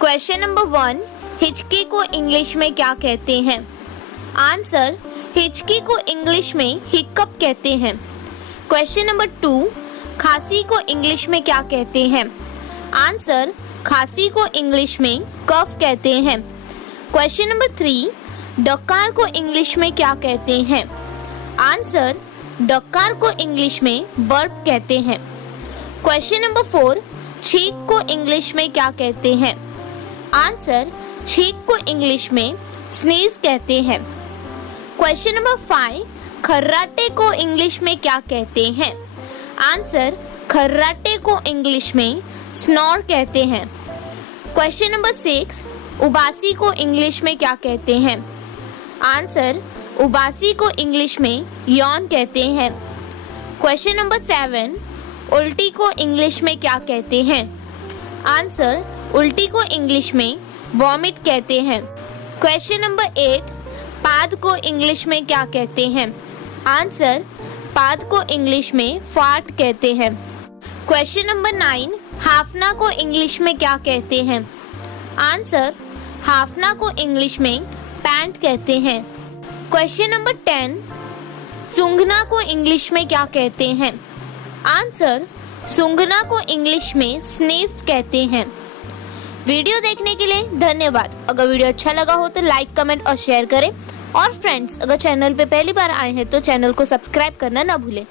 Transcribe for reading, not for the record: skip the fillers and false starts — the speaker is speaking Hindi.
क्वेश्चन नंबर 1, हिचकी को इंग्लिश में क्या कहते हैं? आंसर, हिचकी को इंग्लिश में हिकअप कहते हैं। क्वेश्चन नंबर 2, खांसी को इंग्लिश में क्या कहते हैं? आंसर, खांसी को इंग्लिश में कफ कहते हैं। क्वेश्चन नंबर 3, डकार को इंग्लिश में क्या कहते हैं? आंसर, डकार को इंग्लिश में बर्प कहते हैं। क्वेश्चन नंबर 4, छींक को इंग्लिश में क्या कहते हैं? आंसर, छींक को इंग्लिश में स्नीज कहते हैं। क्वेश्चन नंबर 5, खर्राटे को इंग्लिश में क्या कहते हैं? आंसर, खर्राटे को इंग्लिश में स्नोर कहते हैं। क्वेश्चन नंबर 6, उबासी को इंग्लिश में क्या कहते हैं? आंसर, उबासी को इंग्लिश में यॉन कहते हैं। क्वेश्चन नंबर 7, उल्टी को इंग्लिश में क्या कहते हैं? आंसर, उल्टी को इंग्लिश में वॉमिट कहते हैं। क्वेश्चन नंबर 8, पाद को इंग्लिश में क्या कहते हैं? आंसर, पाद को इंग्लिश में फार्ट कहते हैं। क्वेश्चन नंबर 9, हाफना को इंग्लिश में क्या कहते हैं? आंसर, हाफना को इंग्लिश में पैंट कहते हैं। क्वेश्चन नंबर 10, सूंघना को इंग्लिश में क्या कहते हैं? आंसर, सूंघना को इंग्लिश में स्निफ कहते हैं। वीडियो देखने के लिए धन्यवाद। अगर वीडियो अच्छा लगा हो तो लाइक, कमेंट और शेयर करें। और फ्रेंड्स, अगर चैनल पे पहली बार आए हैं तो चैनल को सब्सक्राइब करना ना भूलें।